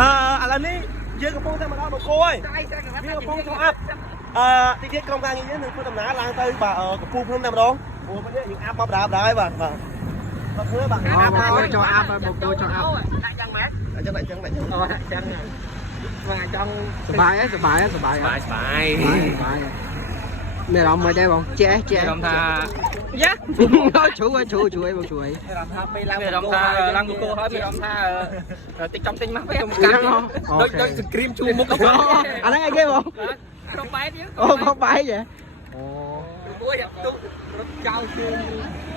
ឥឡូវនេះយើងកំពុងតែមកដល់បង្គោលហើយវាកំពុងចូលអាប់តិចទៀតក្រុមការងារយើងនឹងធ្វើដំណើរឡើងទៅបាទកំពូលភ្នំតែម្ដងព្រោះពេលនេះយើងអាប់បបដាបដែរបាទបាទធ្វើបាទអាប់មកចូលអាប់បង្គោលចូលអាប់ដាក់យ៉ាងម៉េចដាក់ចឹងដាក់ចឹងដាក់ចឹងបាទចង់សុបាយសុបាយសុបាយមានអារម្មណ៍មិនដែរបងចេះអារម្មណ៍ថាយ៉ាជួយបងជួយអារម្មណ៍ថាពេលឡើងអារម្មណ៍ថាឡើងបង្គោលហើយមានអារម្មណ៍ថាតិចចំទិញមកពេលខ្ញុំកាត់ដូចសង្គ្រាមជួមុខអាហ្នឹងអីគេបងក្រុមបែកយើងក្រុមបែកហ៎អូយទុករត់ចោលជើង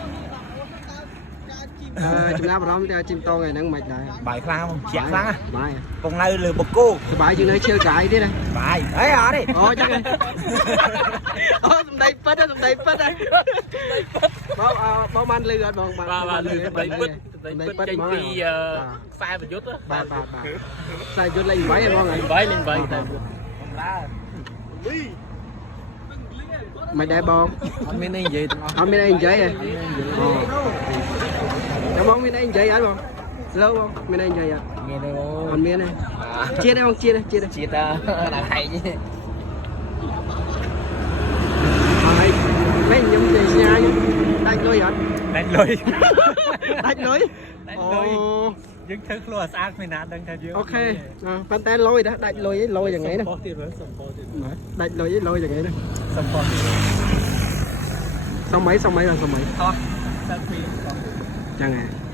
ចំណាប់អារម្មណ៍តែជីមតងហ្នឹងមិនដែរបាយខ្លាំងជាក់ខ្លាំងបាយកំនៅលើបង្គោលសុបាយជាងនៅឈើកាយទៀតណាបាយអីអត់ទេអូចឹងសំដីពិតបងបានលឺអត់បងបានលឺសំដីពិតចេញពីខ្សែប្រយុទ្ធបាទខ្សែប្រយុទ្ធលេង8ហ្មងលេង8តែបំរើមិនដែរបងអត់មានអីនិយាយទាំងអស់អត់មានអីនិយាយទេអូបងមានអីនិយាយអត់បងលើបងមានអីនិយាយអត់មានទេបងអត់មានទេជាតិទេបងជាតិដល់ហែកហើយវិញខ្ញុំនិយាយស្ញាខ្ញុំដាច់លុយអត់ដាច់លុយអូយើងធ្វើខ្លួនឲ្យស្អាតគ្មានណាដឹងថាយើងអូខេប៉ុន្តែលុយណាដាច់លុយឯងលុយយ៉ាងហ្នឹងណាទៀតមើលសំពោទៀតដាច់លុយឯងលុយយ៉ាងហ្នឹងណាសំពោសម័យបាទសម័យអត់សាក់ពីចឹងហ៎